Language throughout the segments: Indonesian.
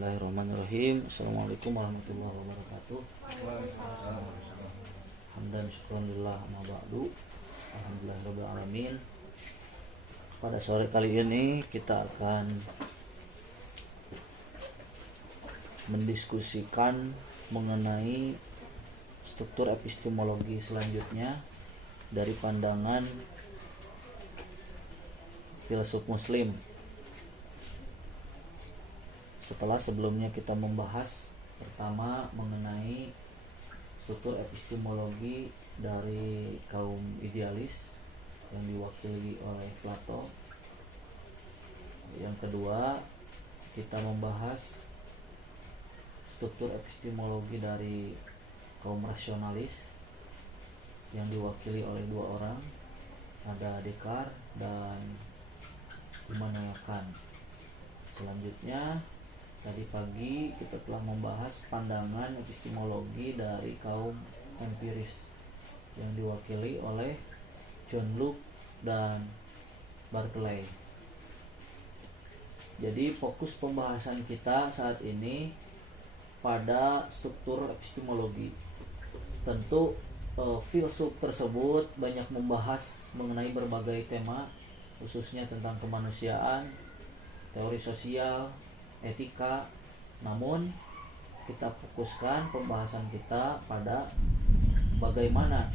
Bismillahirrahmanirrahim. Assalamualaikum warahmatullahi wabarakatuh. Hamdan syukurillah amma ba'du. Alhamdulillahirabbil alamin. Pada sore kali ini kita akan mendiskusikan mengenai struktur epistemologi selanjutnya dari pandangan filsuf muslim. Setelah sebelumnya kita membahas pertama mengenai struktur epistemologi dari kaum idealis yang diwakili oleh Plato. Yang kedua, kita membahas struktur epistemologi dari kaum rasionalis yang diwakili oleh dua orang, ada Descartes dan Immanuel Kant. Selanjutnya, tadi pagi kita telah membahas pandangan epistemologi dari kaum empiris yang diwakili oleh John Locke dan Berkeley. Jadi fokus pembahasan kita saat ini pada struktur epistemologi. Tentu filsuf tersebut banyak membahas mengenai berbagai tema, khususnya tentang kemanusiaan, teori sosial, etika. Namun kita fokuskan pembahasan kita pada bagaimana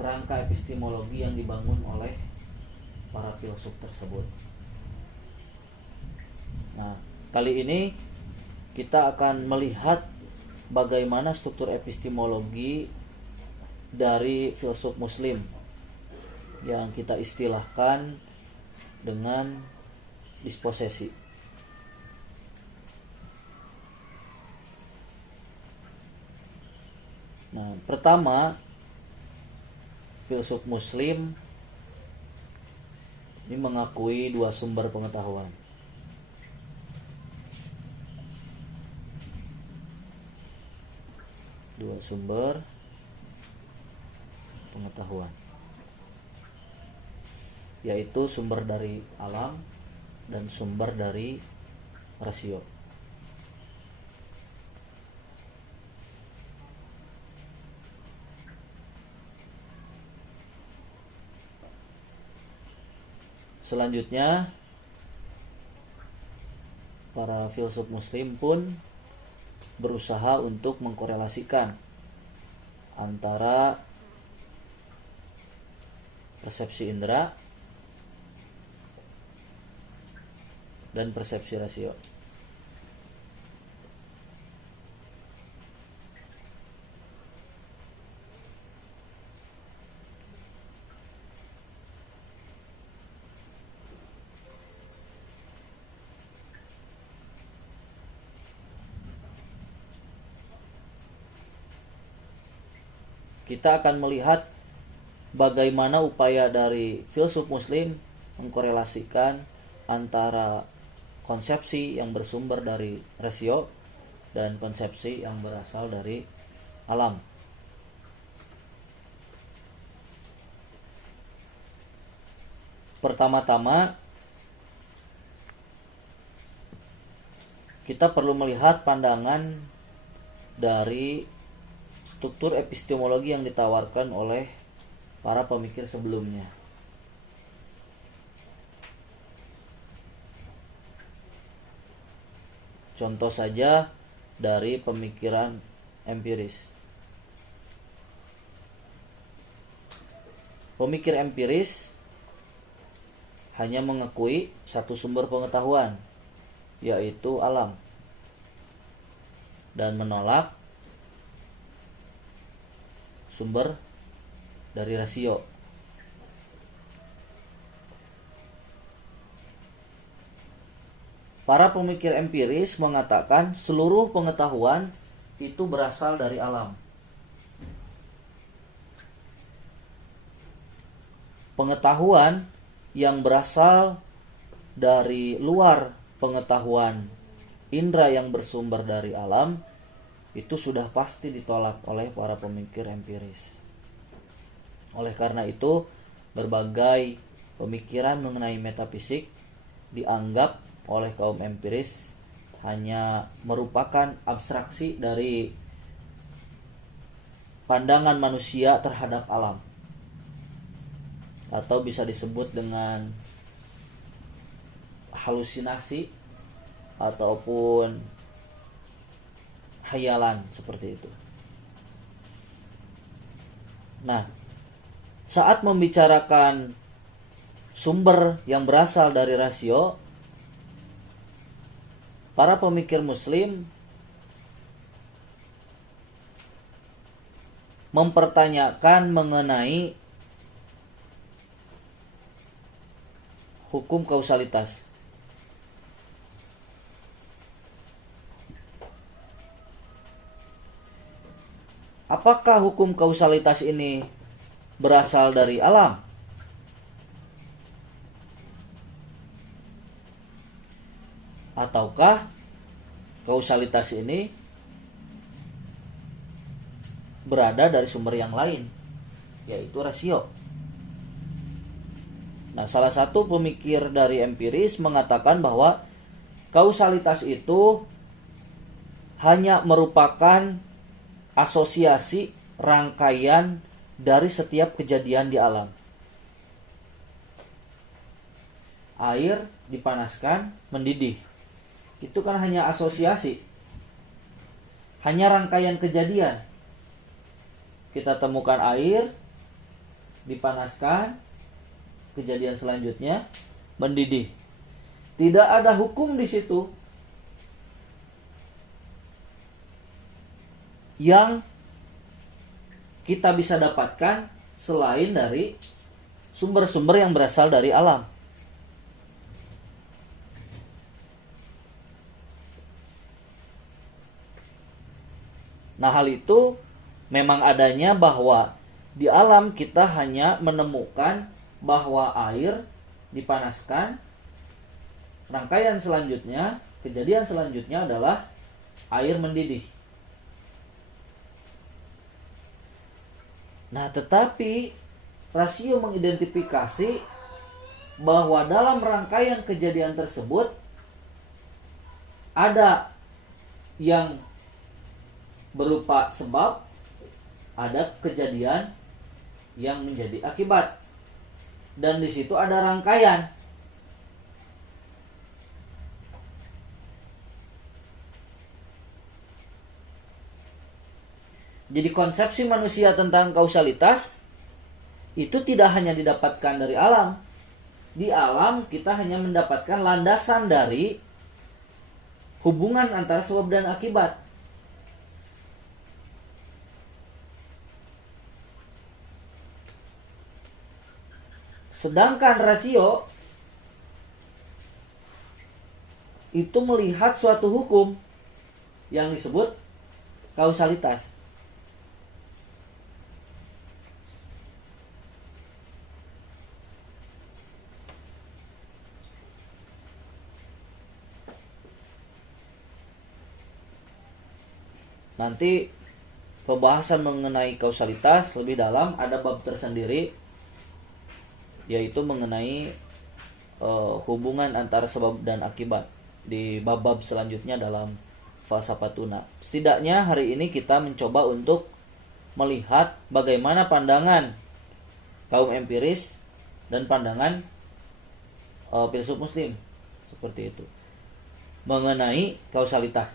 kerangka epistemologi yang dibangun oleh para filsuf tersebut. Nah, kali ini kita akan melihat bagaimana struktur epistemologi dari filsuf muslim yang kita istilahkan dengan disposesi. Nah, pertama, filsuf muslim ini mengakui dua sumber pengetahuan. Dua sumber pengetahuan, yaitu sumber dari alam dan sumber dari rasio. Selanjutnya, para filsuf muslim pun berusaha untuk mengkorelasikan antara persepsi indera dan persepsi rasio. Kita akan melihat bagaimana upaya dari filsuf muslim mengkorelasikan antara konsepsi yang bersumber dari rasio dan konsepsi yang berasal dari alam. Pertama-tama, kita perlu melihat pandangan dari struktur epistemologi yang ditawarkan oleh para pemikir sebelumnya. Contoh saja dari pemikiran empiris. Pemikir empiris hanya mengakui satu sumber pengetahuan, yaitu alam, dan menolak sumber dari rasio. Para pemikir empiris mengatakan seluruh pengetahuan itu berasal dari alam. Pengetahuan yang berasal dari luar pengetahuan indera yang bersumber dari alam itu sudah pasti ditolak oleh para pemikir empiris. Oleh karena itu, berbagai pemikiran mengenai metafisik dianggap oleh kaum empiris hanya merupakan abstraksi dari pandangan manusia terhadap alam, atau bisa disebut dengan halusinasi ataupun hayalan seperti itu. Nah, saat membicarakan sumber yang berasal dari rasio, para pemikir Muslim mempertanyakan mengenai hukum kausalitas. Apakah hukum kausalitas ini berasal dari alam? Ataukah kausalitas ini berada dari sumber yang lain, yaitu rasio? Nah, salah satu pemikir dari empiris mengatakan bahwa kausalitas itu hanya merupakan asosiasi rangkaian dari setiap kejadian di alam. Air dipanaskan, mendidih. Itu kan hanya asosiasi, hanya rangkaian kejadian. Kita temukan air, dipanaskan, kejadian selanjutnya mendidih. Tidak ada hukum di situ yang kita bisa dapatkan selain dari sumber-sumber yang berasal dari alam. Nah, hal itu memang adanya bahwa di alam kita hanya menemukan bahwa air dipanaskan, rangkaian selanjutnya, kejadian selanjutnya adalah air mendidih. Nah, tetapi rasio mengidentifikasi bahwa dalam rangkaian kejadian tersebut ada yang berupa sebab, ada kejadian yang menjadi akibat, dan di situ ada rangkaian. Jadi konsepsi manusia tentang kausalitas itu tidak hanya didapatkan dari alam. Di alam kita hanya mendapatkan landasan dari hubungan antara sebab dan akibat. Sedangkan rasio itu melihat suatu hukum yang disebut kausalitas. Nanti pembahasan mengenai kausalitas lebih dalam ada bab tersendiri, yaitu mengenai hubungan antara sebab dan akibat di bab-bab selanjutnya dalam falsafatuna. Setidaknya hari ini kita mencoba untuk melihat bagaimana pandangan kaum empiris dan pandangan filsuf muslim seperti itu mengenai kausalitas.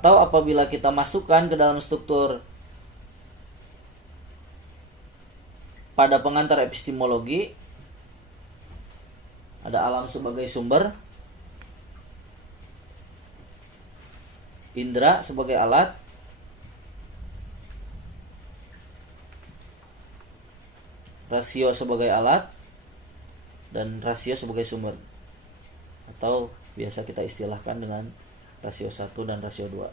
Atau apabila kita masukkan ke dalam struktur pada pengantar epistemologi, ada alam sebagai sumber, indera sebagai alat, rasio sebagai alat, dan rasio sebagai sumber, atau biasa kita istilahkan dengan rasio 1 dan rasio 2.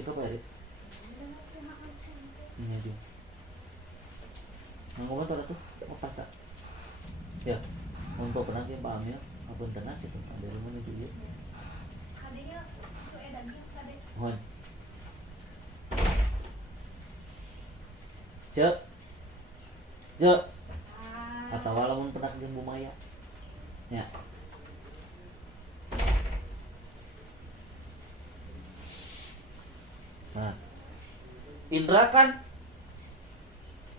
Itu apa ya? Ini aja. Ngomong motor tuh apa tak? Ya, untuk pernah dia paham ya, apa tenang gitu, dari mana menuju dia? Adanya itu edannya tadi. Mohon. Cek, cek. Atau walaupun pernah jeung Bu Maya. Ya. Nah, indra kan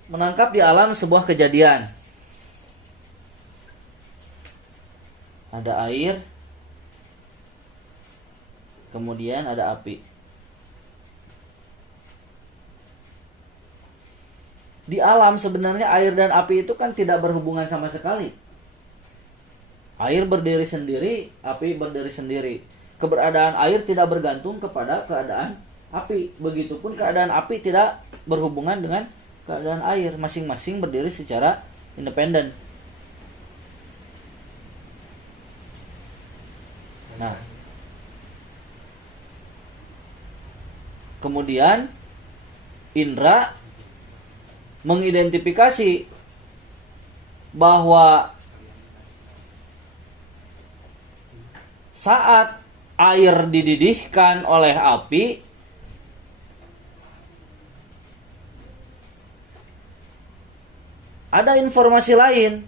menangkap di alam sebuah kejadian. Ada air, kemudian ada api. Di alam sebenarnya air dan api itu kan tidak berhubungan sama sekali. Air berdiri sendiri, api berdiri sendiri. Keberadaan air tidak bergantung kepada keadaan api. Begitupun keadaan api tidak berhubungan dengan keadaan air. Masing-masing berdiri secara independen. Nah, kemudian indra mengidentifikasi bahwa saat air dididihkan oleh api, ada informasi lain.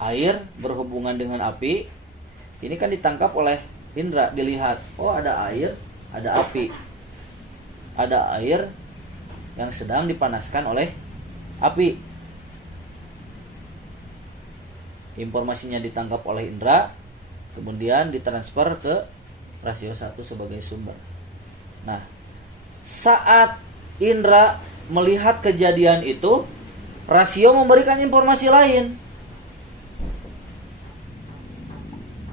Air berhubungan dengan api, ini kan ditangkap oleh indra, dilihat, oh ada air, ada api. Ada air yang sedang dipanaskan oleh api. Informasinya ditangkap oleh indra, kemudian ditransfer ke rasio 1 sebagai sumber. Nah, saat indra melihat kejadian itu, rasio memberikan informasi lain.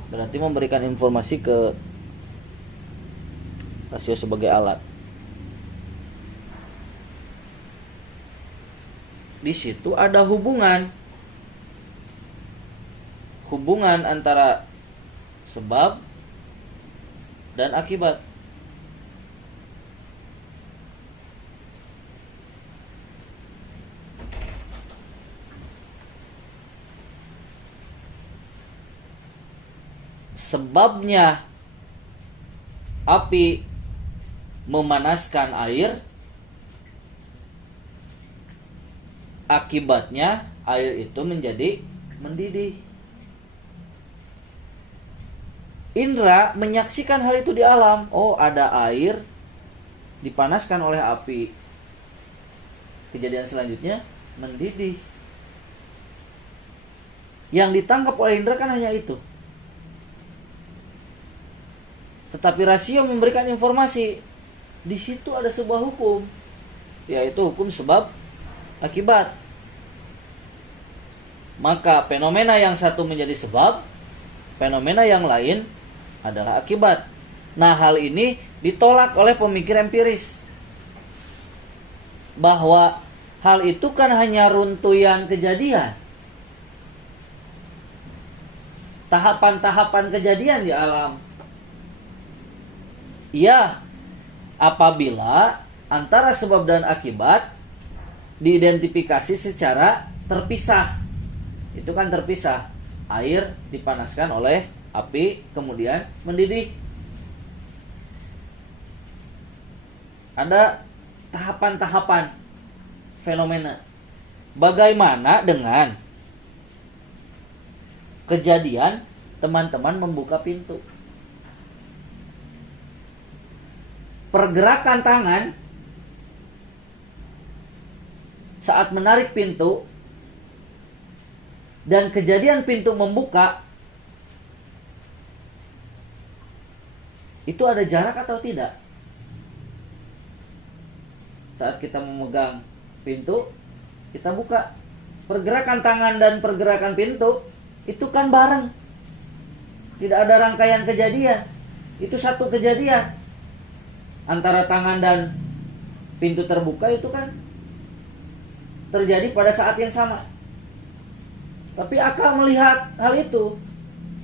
Berarti memberikan informasi ke rasio sebagai alat. Di situ ada hubungan antara sebab dan akibat. Sebabnya api memanaskan air, akibatnya air itu menjadi mendidih. Indra menyaksikan hal itu di alam. Oh, ada air dipanaskan oleh api. Kejadian selanjutnya mendidih. Yang ditangkap oleh indra kan hanya itu. Tetapi rasio memberikan informasi. Di situ ada sebuah hukum, yaitu hukum sebab akibat. Maka fenomena yang satu menjadi sebab, fenomena yang lain adalah akibat. Nah, hal ini ditolak oleh pemikir empiris, bahwa hal itu kan hanya runtuyan kejadian, tahapan-tahapan kejadian di alam. Ya, apabila antara sebab dan akibat diidentifikasi secara terpisah. Itu kan terpisah. Air dipanaskan oleh api, kemudian mendidih. Ada tahapan-tahapan fenomena. Bagaimana dengan kejadian teman-teman membuka pintu? Pergerakan tangan saat menarik pintu dan kejadian pintu membuka, itu ada jarak atau tidak? Saat kita memegang pintu, kita buka. Pergerakan tangan dan pergerakan pintu itu kan bareng. Tidak ada rangkaian kejadian. Itu satu kejadian. Antara tangan dan pintu terbuka itu kan terjadi pada saat yang sama. Tapi akal melihat hal itu,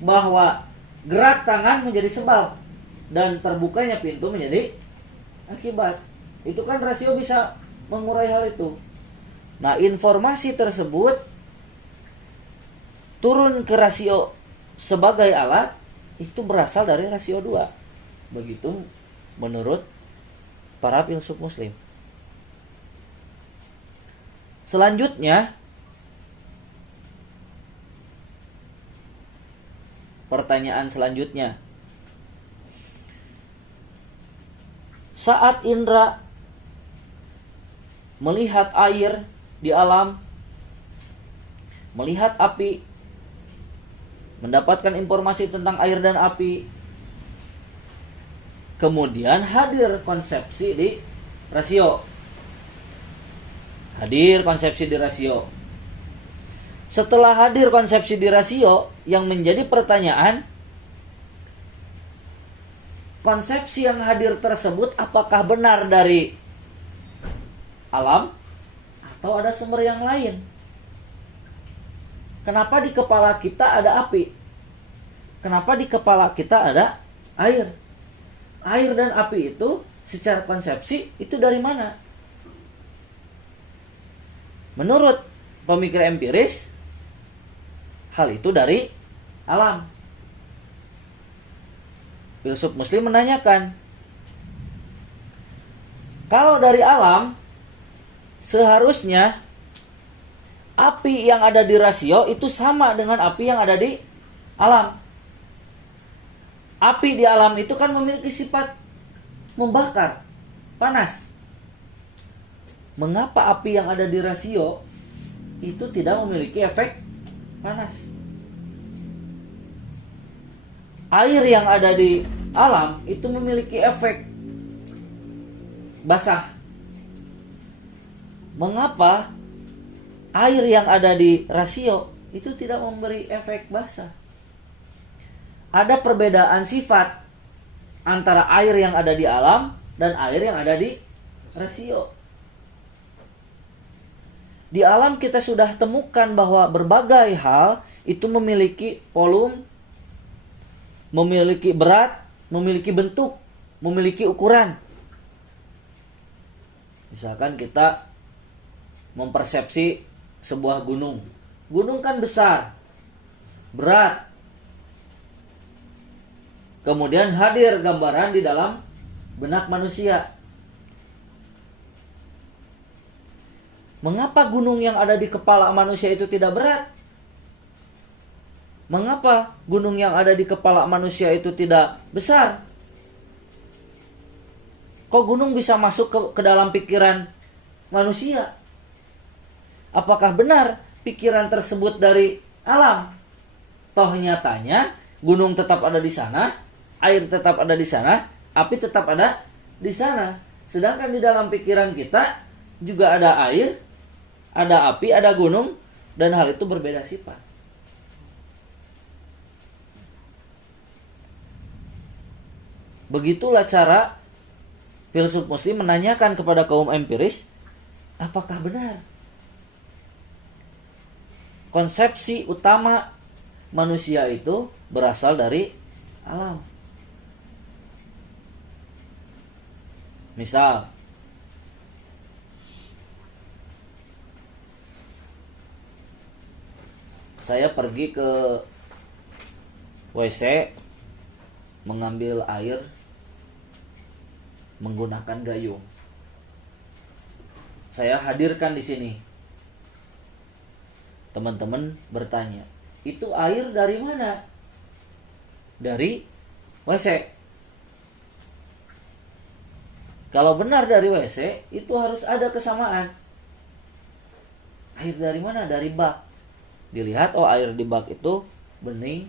bahwa gerak tangan menjadi sebab dan terbukanya pintu menjadi akibat. Itu kan rasio bisa mengurai hal itu. Nah, informasi tersebut turun ke rasio sebagai alat itu berasal dari rasio 2. Begitu menurut para filsuf muslim. Selanjutnya, pertanyaan selanjutnya. Saat indera melihat air di alam, melihat api, mendapatkan informasi tentang air dan api, kemudian hadir konsepsi di rasio. Hadir konsepsi di rasio. Setelah hadir konsepsi di rasio, yang menjadi pertanyaan, konsepsi yang hadir tersebut apakah benar dari alam atau ada sumber yang lain? Kenapa di kepala kita ada api? Kenapa di kepala kita ada air? Air dan api itu secara konsepsi itu dari mana? Menurut pemikir empiris, hal itu dari alam. Filsuf muslim menanyakan, kalau dari alam, seharusnya api yang ada di rasio itu sama dengan api yang ada di alam. Api di alam itu kan memiliki sifat membakar, panas. Mengapa api yang ada di rasio itu tidak memiliki efek panas? Air yang ada di alam itu memiliki efek basah. Mengapa air yang ada di rasio itu tidak memberi efek basah? Ada perbedaan sifat antara air yang ada di alam dan air yang ada di rasio. Di alam kita sudah temukan bahwa berbagai hal itu memiliki volume, memiliki berat, memiliki bentuk, memiliki ukuran. Misalkan kita mempersepsi sebuah gunung. Gunung kan besar, berat. Kemudian hadir gambaran di dalam benak manusia. Mengapa gunung yang ada di kepala manusia itu tidak berat? Mengapa gunung yang ada di kepala manusia itu tidak besar? Kok gunung bisa masuk ke dalam pikiran manusia? Apakah benar pikiran tersebut dari alam? Toh nyatanya gunung tetap ada di sana, air tetap ada di sana, api tetap ada di sana. Sedangkan di dalam pikiran kita juga ada air, ada api, ada gunung, dan hal itu berbeda sifat. Begitulah cara filsuf muslim menanyakan kepada kaum empiris, apakah benar konsepsi utama manusia itu berasal dari alam? Misal, saya pergi ke WC mengambil air menggunakan gayung. Saya hadirkan di sini. Teman-teman bertanya, itu air dari mana? Dari WC. Kalau benar dari WC, itu harus ada kesamaan. Air dari mana? Dari bak. Dilihat, oh air di bak itu bening.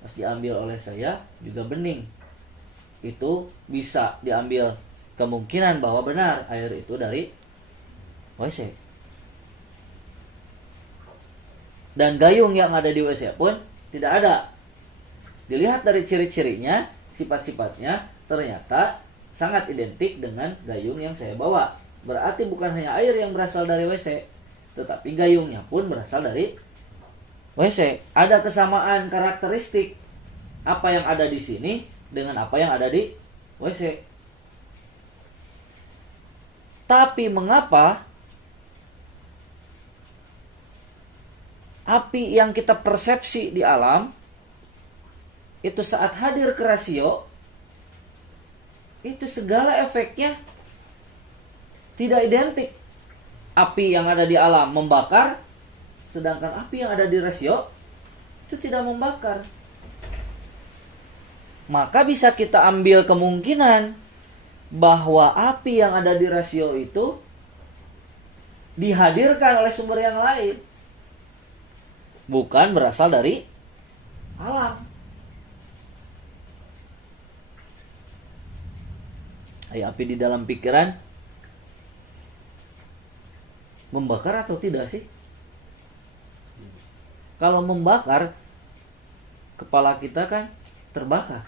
Pas diambil oleh saya juga bening. Itu bisa diambil kemungkinan bahwa benar air itu dari WC. Dan gayung yang ada di WC pun tidak ada. Dilihat dari ciri-cirinya, sifat-sifatnya, ternyata sangat identik dengan gayung yang saya bawa. Berarti bukan hanya air yang berasal dari WC, tetapi gayungnya pun berasal dari WC. Ada kesamaan karakteristik apa yang ada di sini dengan apa yang ada di WC. Tapi mengapa api yang kita persepsi di alam itu saat hadir ke rasio, itu segala efeknya tidak identik. Api yang ada di alam membakar, sedangkan api yang ada di rasio itu tidak membakar. Maka bisa kita ambil kemungkinan bahwa api yang ada di rasio itu dihadirkan oleh sumber yang lain, bukan berasal dari alam. Ayo, api di dalam pikiran membakar atau tidak sih? Kalau membakar, kepala kita kan terbakar.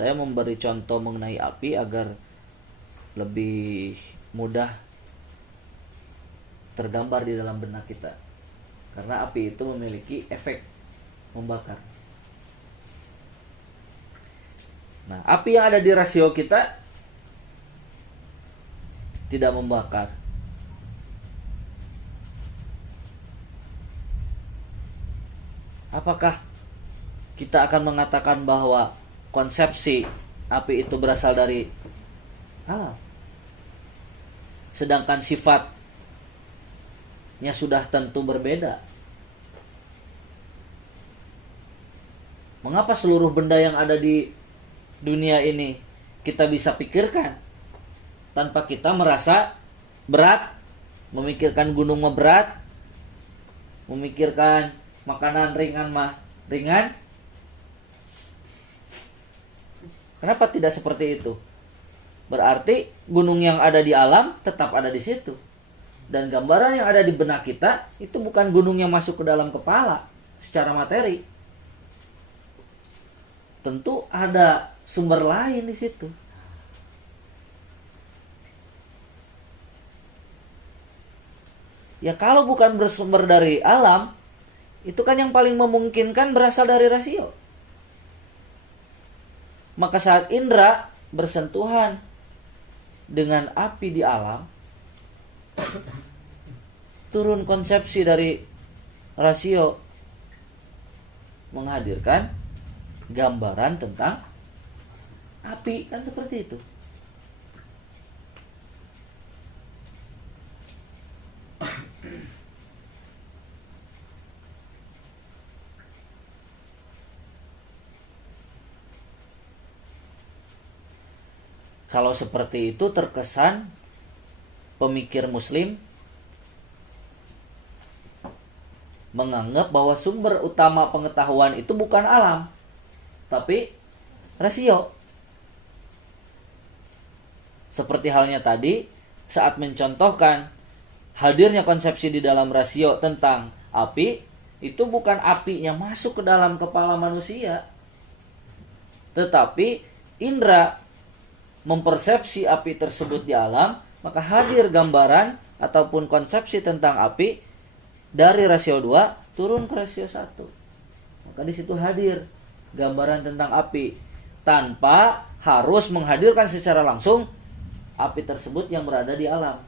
Saya memberi contoh mengenai api agar lebih mudah tergambar di dalam benak kita. Karena api itu memiliki efek membakar. Nah, api yang ada di rasio kita tidak membakar. Apakah kita akan mengatakan bahwa konsepsi api itu berasal dari alam, sedangkan sifatnya sudah tentu berbeda? Mengapa seluruh benda yang ada di dunia ini kita bisa pikirkan tanpa kita merasa berat, memikirkan gunung mah berat, memikirkan makanan ringan mah ringan? Kenapa tidak seperti itu? Berarti gunung yang ada di alam tetap ada di situ. Dan gambaran yang ada di benak kita itu bukan gunung yang masuk ke dalam kepala secara materi. Tentu ada sumber lain di situ. Ya kalau bukan bersumber dari alam, itu kan yang paling memungkinkan berasal dari rasio. Maka saat indera bersentuhan dengan api di alam, turun konsepsi dari rasio menghadirkan gambaran tentang api, kan seperti itu. Kalau seperti itu terkesan pemikir muslim menganggap bahwa sumber utama pengetahuan itu bukan alam, tapi rasio. Seperti halnya tadi saat mencontohkan hadirnya konsepsi di dalam rasio tentang api, itu bukan api yang masuk ke dalam kepala manusia, tetapi indera mempersepsi api tersebut di alam, maka hadir gambaran ataupun konsepsi tentang api dari rasio 2 turun ke rasio 1. Maka di situ hadir gambaran tentang api tanpa harus menghadirkan secara langsung api tersebut yang berada di alam.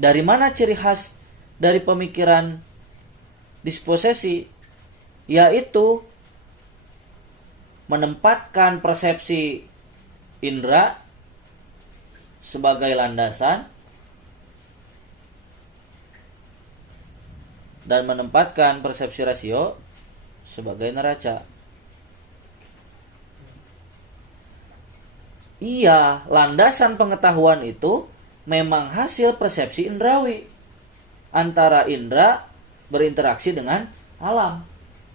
Dari mana ciri khas dari pemikiran disposesi? Yaitu menempatkan persepsi indera sebagai landasan dan menempatkan persepsi rasio sebagai neraca. Iya, landasan pengetahuan itu memang hasil persepsi indrawi antara indera berinteraksi dengan alam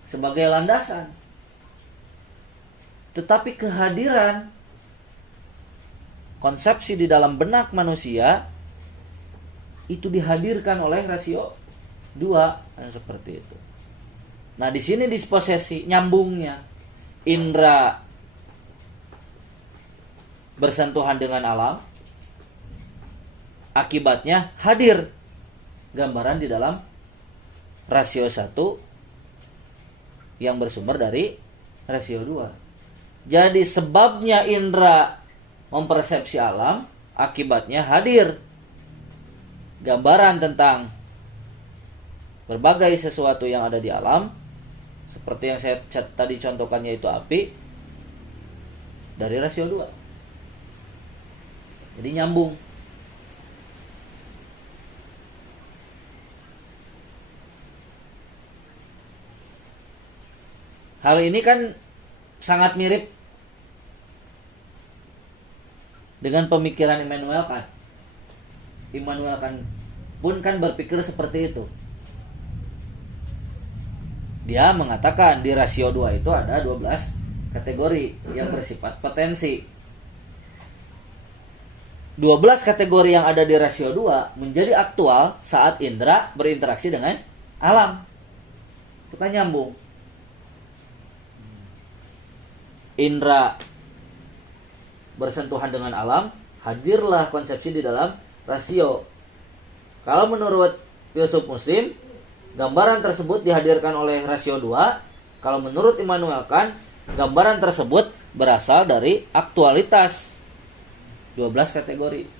sebagai landasan. Tetapi kehadiran konsepsi di dalam benak manusia itu dihadirkan oleh rasio 2, seperti itu. Nah, di sini disposesi nyambungnya indera bersentuhan dengan alam, Akibatnya hadir gambaran di dalam rasio 1 yang bersumber dari rasio 2. Jadi sebabnya indera mempersepsi alam, akibatnya hadir gambaran tentang berbagai sesuatu yang ada di alam, seperti yang saya tadi contohkannya itu api, dari rasio 2. Jadi nyambung. Hal ini kan sangat mirip dengan pemikiran Immanuel Kant. Immanuel Kant pun kan berpikir seperti itu. Dia mengatakan di rasio 2 itu ada 12 kategori yang bersifat potensi. 12 kategori yang ada di rasio 2 menjadi aktual saat indera berinteraksi dengan alam. Kita nyambung. Indera bersentuhan dengan alam, hadirlah konsepsi di dalam rasio. Kalau menurut filsuf Muslim, gambaran tersebut dihadirkan oleh rasio 2. Kalau menurut Immanuel Kant, gambaran tersebut berasal dari aktualitas 12 kategori.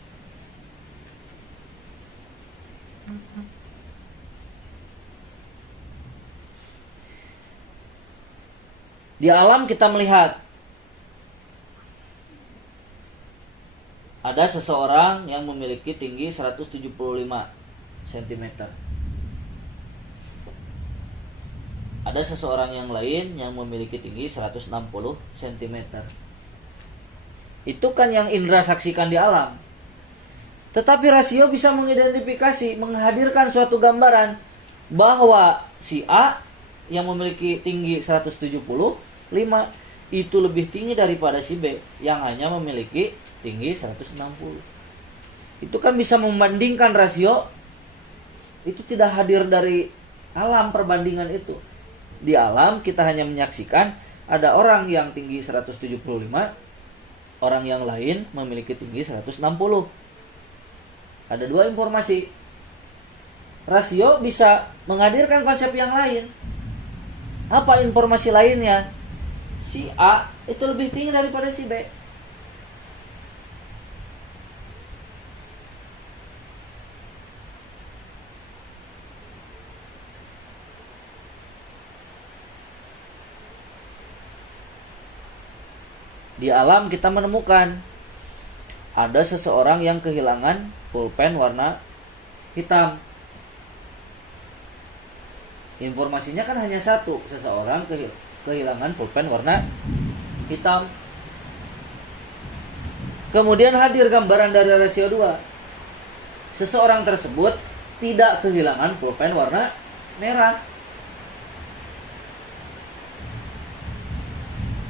Di alam kita melihat ada seseorang yang memiliki tinggi 175 cm. Ada seseorang yang lain yang memiliki tinggi 160 cm. Itu kan yang indera saksikan di alam. Tetapi rasio bisa mengidentifikasi, menghadirkan suatu gambaran bahwa si A yang memiliki tinggi 175 itu lebih tinggi daripada si B yang hanya memiliki tinggi 160. Itu kan bisa membandingkan rasio. Itu tidak hadir dari alam perbandingan itu. Di alam kita hanya menyaksikan ada orang yang tinggi 175, orang yang lain memiliki tinggi 160. Ada dua informasi. Rasio bisa menghadirkan konsep yang lain. Apa informasi lainnya? Si A itu lebih tinggi daripada si B. Di alam kita menemukan ada seseorang yang kehilangan pulpen warna hitam. Informasinya kan hanya satu, seseorang kehilangan pulpen warna hitam. Kemudian hadir gambaran dari rasio 2. Seseorang tersebut tidak kehilangan pulpen warna merah.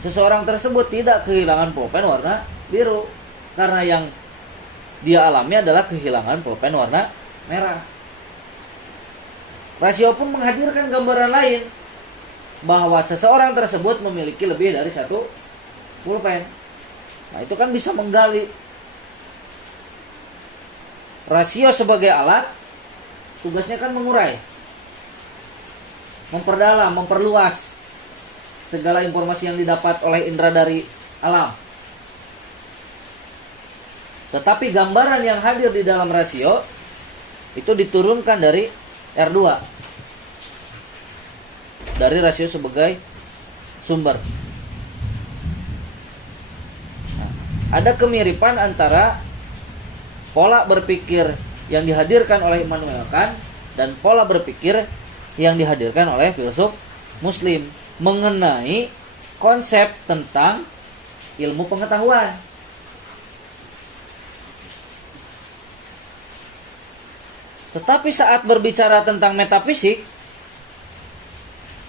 Seseorang tersebut tidak kehilangan pulpen warna biru. Karena yang dia alami adalah kehilangan pulpen warna merah. Rasio pun menghadirkan gambaran lain bahwa seseorang tersebut memiliki lebih dari satu pulpen. Nah, itu kan bisa menggali. Rasio sebagai alat tugasnya kan mengurai, memperdalam, memperluas segala informasi yang didapat oleh indera dari alam. Tetapi gambaran yang hadir di dalam rasio itu diturunkan dari R2, dari rasio sebagai sumber. Nah, ada kemiripan antara pola berpikir yang dihadirkan oleh Immanuel Kant dan pola berpikir yang dihadirkan oleh filsuf Muslim mengenai konsep tentang ilmu pengetahuan. Tetapi saat berbicara tentang metafisik,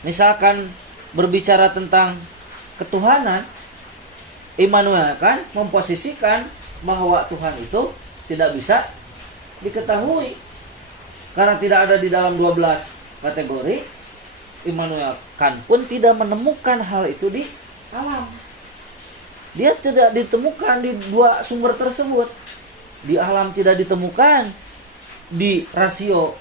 misalkan berbicara tentang ketuhanan, Immanuel Kant memposisikan bahwa Tuhan itu tidak bisa diketahui karena tidak ada di dalam 12 kategori. Immanuel Kant pun tidak menemukan hal itu di alam. Dia tidak ditemukan di dua sumber tersebut. di alam tidak ditemukan di rasio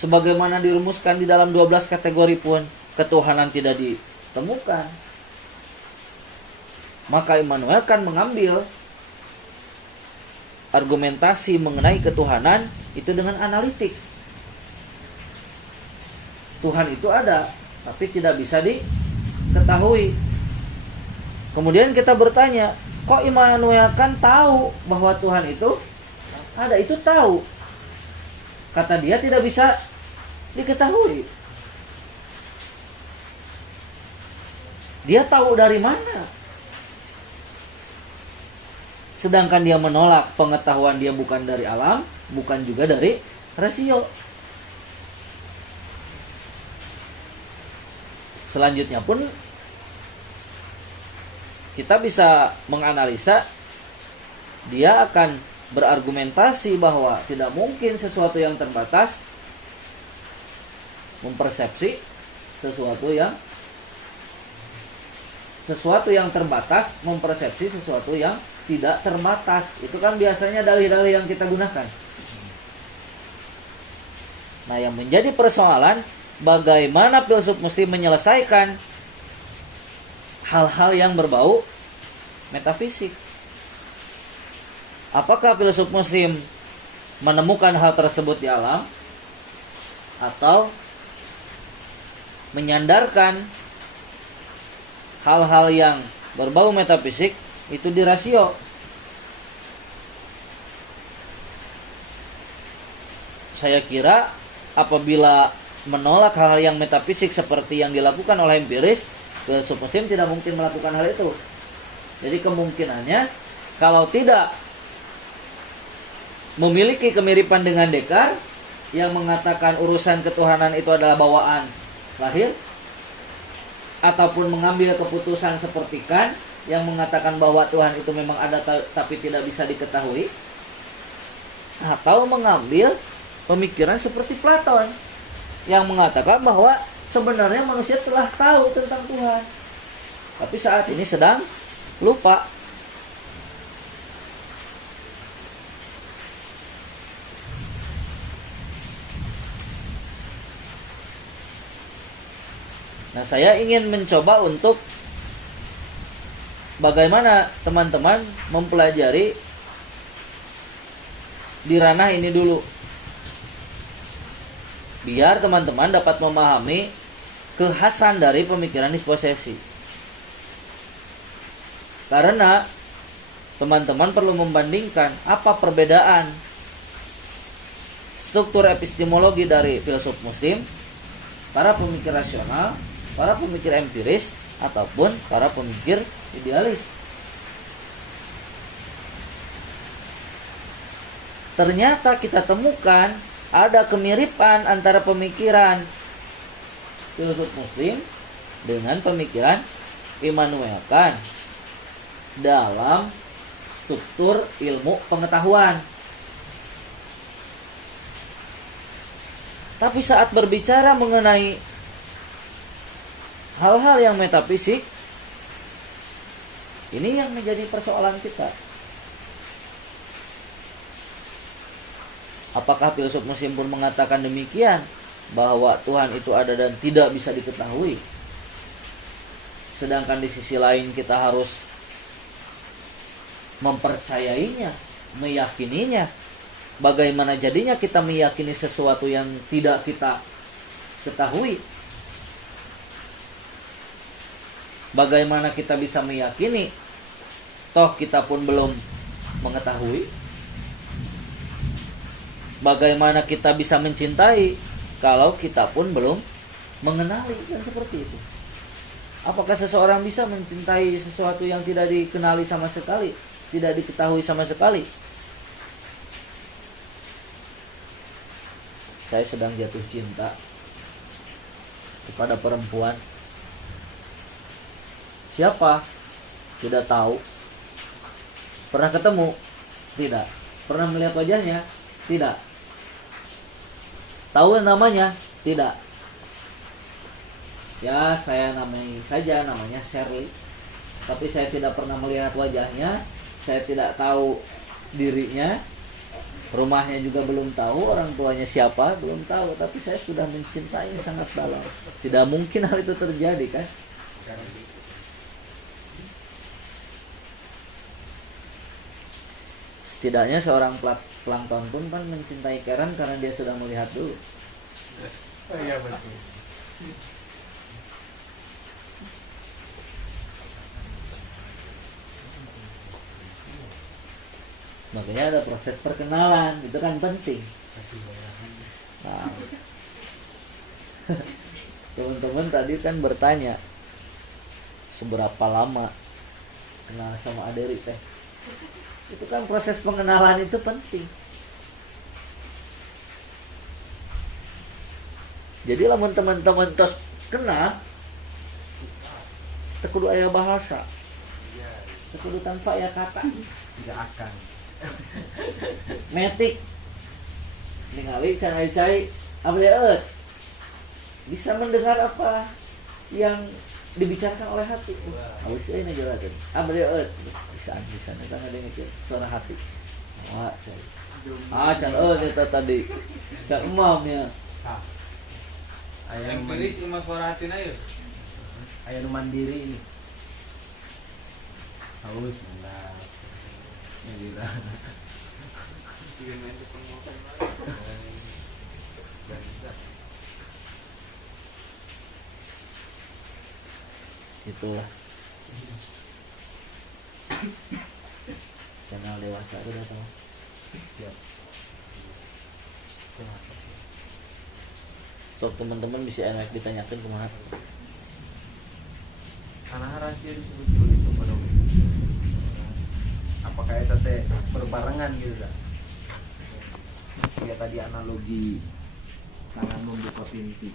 sebagaimana dirumuskan di dalam 12 kategori pun ketuhanan tidak ditemukan. Maka Immanuel kan mengambil argumentasi mengenai ketuhanan itu dengan analitik. Tuhan itu ada, tapi tidak bisa diketahui. Kemudian kita bertanya, kok Immanuel kan tahu bahwa Tuhan itu ada? Itu tahu. Kata dia tidak bisa diketahui. Dia tahu dari mana? Sedangkan dia menolak pengetahuan dia bukan dari alam, bukan juga dari rasio. Selanjutnya pun kita bisa menganalisa, dia akan berargumentasi bahwa tidak mungkin sesuatu yang terbatas mempersepsi sesuatu yang terbatas mempersepsi sesuatu yang tidak terbatas. Itu kan biasanya dalih-dalih yang kita gunakan. Nah, yang menjadi persoalan bagaimana filsuf muslim menyelesaikan hal-hal yang berbau metafisik. Apakah filsuf muslim menemukan hal tersebut di alam atau menyandarkan hal-hal yang berbau metafisik itu di rasio? Saya kira apabila menolak hal-hal yang metafisik seperti yang dilakukan oleh empiris, filsuf muslim tidak mungkin melakukan hal itu. Jadi kemungkinannya kalau tidak memiliki kemiripan dengan Descartes yang mengatakan urusan ketuhanan itu adalah bawaan lahir, ataupun mengambil keputusan seperti Kant yang mengatakan bahwa Tuhan itu memang ada tapi tidak bisa diketahui, atau mengambil pemikiran seperti Platon yang mengatakan bahwa sebenarnya manusia telah tahu tentang Tuhan, tapi saat ini sedang lupa. Nah, saya ingin mencoba untuk bagaimana teman-teman mempelajari di ranah ini dulu, biar teman-teman dapat memahami kekhasan dari pemikiran disposesi. Karena teman-teman perlu membandingkan apa perbedaan struktur epistemologi dari filsuf muslim, para pemikir rasional, para pemikir empiris, ataupun para pemikir idealis. Ternyata kita temukan ada kemiripan antara pemikiran filsuf muslim dengan pemikiran Immanuel Kant dalam struktur ilmu pengetahuan. Tapi saat berbicara mengenai hal-hal yang metafisik, ini yang menjadi persoalan kita. Apakah filsuf muslim pun mengatakan demikian, bahwa Tuhan itu ada dan tidak bisa diketahui, sedangkan di sisi lain kita harus mempercayainya, meyakininya. Bagaimana jadinya kita meyakini sesuatu yang tidak kita ketahui? Bagaimana kita bisa meyakini toh kita pun belum mengetahui? Bagaimana kita bisa mencintai kalau kita pun belum mengenali? Kan seperti itu. Apakah seseorang bisa mencintai sesuatu yang tidak dikenali sama sekali, tidak diketahui sama sekali? Saya sedang jatuh cinta kepada perempuan. Siapa? Tidak tahu. Pernah ketemu? Tidak. Pernah melihat wajahnya? Tidak. Tahu namanya? Tidak. Ya, saya namai saja, namanya Shirley. Tapi saya tidak pernah melihat wajahnya. Saya tidak tahu dirinya, rumahnya juga belum tahu, orang tuanya siapa belum tahu, tapi saya sudah mencintainya sangat dalam. Tidak mungkin hal itu terjadi kan? Setidaknya seorang plankton pun kan mencintai kerang karena dia sudah melihat dulu. Iya betul. Makanya ada proses perkenalan, itu kan penting. Nah, teman-teman tadi kan bertanya seberapa lama kenal sama Aderi teh. Itu kan proses pengenalan itu penting. Jadi lamun teman-teman tos kenal, teu kudu aya bahasa, teu kudu tanpa aya kata. Tidak akan. Metik ningali can cai abdi eut bisa mendengar apa yang dibicarakan oleh hati. Awis ini jelasin abdi eut bisa eta ngadengkeun suara hati. Wah, can eut eta tadi can emam ya. Ayam pilih cuma suara hati na yuk. ayam mandiri ini. Halus benar. Ya gila. Bikin main di pengokan Itulah kenal dewasa itu udah tahu. Sok teman-teman bisa enak ditanyakan kemana. Karena rahasia disebut dulu itu pada apakah itu teh berbarengan gitu dah. Ya tadi analogi tangan membuka pintu.